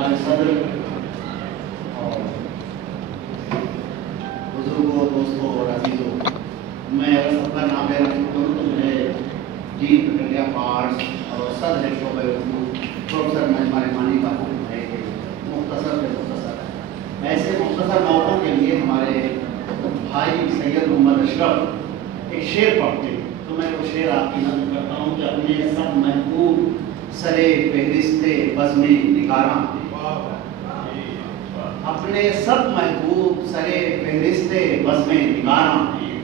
सदर और बुजुर्गों, दोस्तों और अजीजों, मैं अगर सबका नाम लेना शुरू करूँ तो मुझे डीन प्रक्रिया पार्ट्स और सदर शोबे उर्दू प्रोफेसर मजमा रहमानी का हुक्म है कि मुख्तसर से मुख्तसर ऐसे मुख्तसर मौक़ों के लिए हमारे भाई सैयद मोहम्मद अशरफ एक शेर पढ़ते, तो मैं वो शेर आपकी नज़र करता हूँ कि अपने सब महबूब सरे फहरिस्ते बज़्मे निगारां, अपने सब महबूब सरे फहरिस्ते बज़्मे निगारां हैं,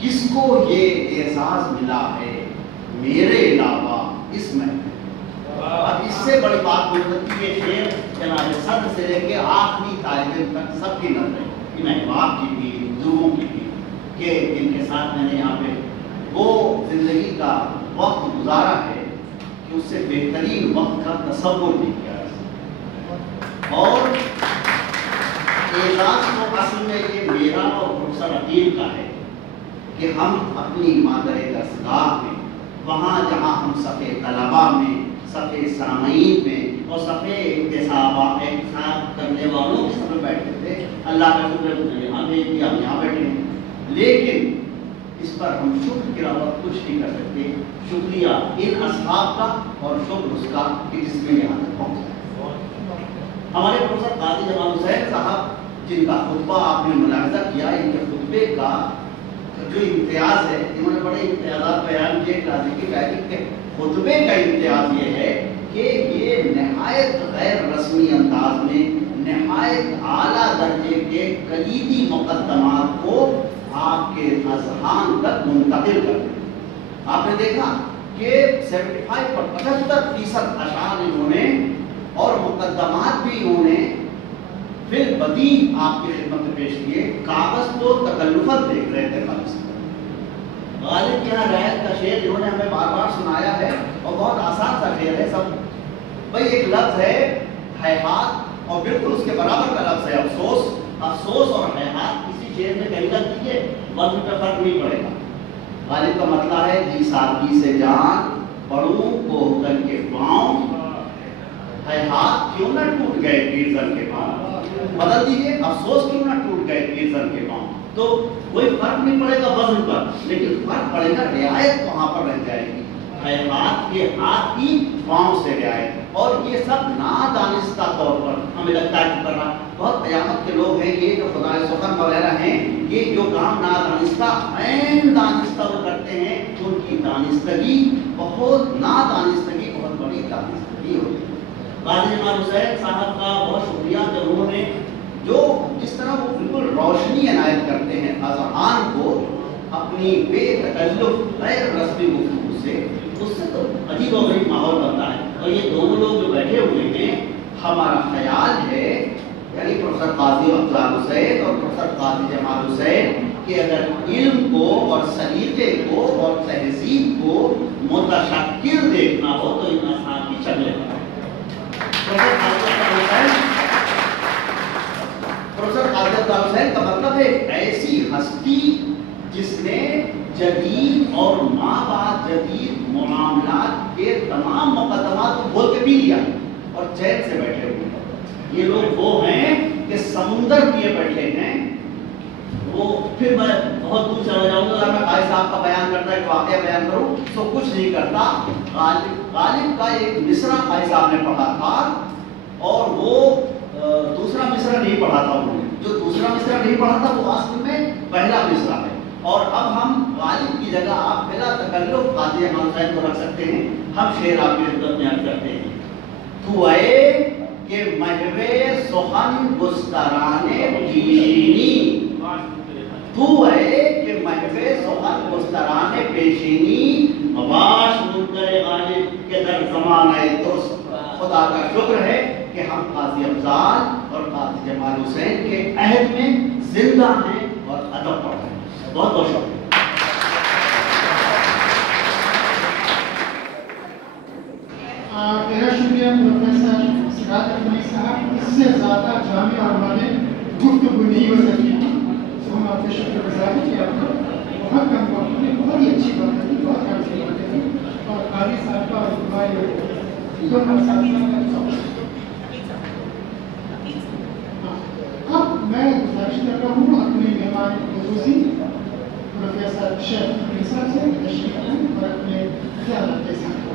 किसको ये एहसास मिला है मेरे अलावा इस महबूब। अब इससे बड़ी बात गुजरती है शेर जनाब सदर से लेके आखिरी तालिब तक सबकी नजर इन अहबाब की भी, बुजुर्गों की भी, कि जिनके साथ मैंने यहाँ पे वो जिंदगी का वक्त गुजारा है कि उससे बेहतरीन वक्त का तसव्वुर नहीं किया। और एजाज तो असल में ये मेरा और प्रोफेसर अकील का है कि हम अपनी मादरे दरसगाह में, वहाँ जहाँ हम सफ़े तलबा में, सफ़े सामईन में और सफ़े एहतिसाब करने वालों के समय बैठे थे, अल्लाह का शुक्र है यहाँ भेज दिया, हम यहाँ बैठे हैं। लेकिन इस पर हम शुक्र के अलावा कुछ नहीं कर सकते। शुक्रिया इन असहाब का और शुक्र उसका कि जिसमें यहाँ तक पहुँचा। हमारे प्रोफेसर काजी जमाल हुसैन साहब जिनका खुतबा आपने मुलाहिजा किया, इनके खुतबे का जो इम्तियाज़ है, इन्होंने बड़े इम्तियाज़ात बयान किए क्लासिकी टाइपिंग के खुतबे का इम्तियाज़ ये है कि ये नहायत गैर रस्मी अंदाज में नहायत आला दर्जे के कलीदी मुक़द्दमात को आपके अज़हान तक मुंतकिल कर दें। आपने देखा कि 75% अशार इन्होंने और मुक़द्दमात भी इन्होंने फिर बदी आपकी खिदमत में पेश किए। कागज़ तो तकल्लुफ़त देख रहे थे खालिस। गालिब के यहाँ रैयत का शेर इन्होंने हमें बार बार सुनाया है और बहुत आसान सा शेर है। सब भाई एक लफ्ज़ है हैहात और बिल्कुल उसके बराबर का लफ्ज़ है अफसोस। अफसोस और हैहात किसी शेर में कहीं लग दीजिए, वज़न पे फर्क नहीं पड़ेगा। गालिब का मतलब है जी सादगी से जान पढ़ूं कोहकन के पाँव, हैहात क्यों न टूट गए कीर्तन के पाँव। बदल दीजिए, अफसोस क्यों न टूट गए कीर्तन के पाँव। तो कोई फर्क नहीं पड़ेगा वजन पर, लेकिन फर्क पड़ेगा रियायत वहाँ पर रह जाएगी। हैहात के हाथ की पाँव से रियायत। और ये सब नादानिस्ता तौर पर हमें लगता है कर रहा बहुत क़यामत के लोग हैं ये जो खुदा सुखन वगैरह हैं, ये जो काम नादानिस्ता ऐन दानिस्ता वो करते हैं, उनकी दानिस्तगी बहुत नादानिस्तगी बहुत बड़ी दानिस्तगी होती है। काजी जमाल हुसैन साहब का बहुत शुक्रिया कि उन्होंने जो जिस तरह वो बिल्कुल रोशनी इनायत करते हैं अज़हान को अपनी बेतकल्लुफ़ गैर रस्मी गुफ्तगू से, उससे तो अजीब और गरीब माहौल बनता है। और ये दोनों लोग जो बैठे हुए हैं, हमारा ख्याल है यानी प्रोफेसर काजी अफजल हुसैन और प्रोफेसर काजी जमाल हुसैन कि अगर इल्म को और सलीक़े को और तहज़ीब को मुतशक्किल देखना हो तो इन असहाब की शक्लें बनाएं। प्रोफेसर काजी अफजल हुसैन का मतलब है ऐसी हस्ती जिसने जदीद और माबाद जदीद मामलात के तमाम मुक़द्दमात को बोल के पी लिया और चैन से बैठे हुए हैं। ये लोग वो हैं कि समुंदर पिए बैठे हैं। वो फिर मैं बहुत दूर चला जाऊंगा, अगर मैं काजी साहब का बयान करता एक वाक़या बयान करूं तो कुछ नहीं करता। गालिब का एक मिसरा काजी साहब ने पढ़ा था और वो दूसरा मिसरा नहीं पढ़ा था उन्होंने। जो दूसरा मिसरा नहीं पढ़ा था वो वास्तव में पहला मिसरा है। और अब हम गालिब की जगह आप बिला तकल्लुफ़ काजी जमाल हुसैन को रख सकते हैं। हम शेर आपकी खिदमत में अर्ज़ करते हैं। तू आए कि महवे सुखन गुस्तराने पेशीनी, तू है कि महवे सुखन गुस्तराने पेशीनी, मबाश मुनकरे गालिब के दर ज़माने दुरुस्त। खुदा का शुक्र है कि हम काजी अफजाल और काजी जमाल हुसैन के अहद में जिंदा हैं और अदब पढ़ रहे हैं। बहुत बहुत शुक्रिया। मेरा शुक्रिया प्रोफेसर सिराज अहमद साहब, इससे ज़्यादा जामी और वाले गुफ्तगू नहीं हो सकती थी। तो हम आपके शुक्रगुज़ार हैं कि आपको बहुत कम वक्त में बहुत ही अच्छी बात थी, बहुत अच्छी बातें थी। और काजी साहब का और दोनों साथ गुजारिश कर रहा हूँ अपने मेहमान खसूसी प्रोफेसर शेख से तशरीफ और अपने ख्याल के साथ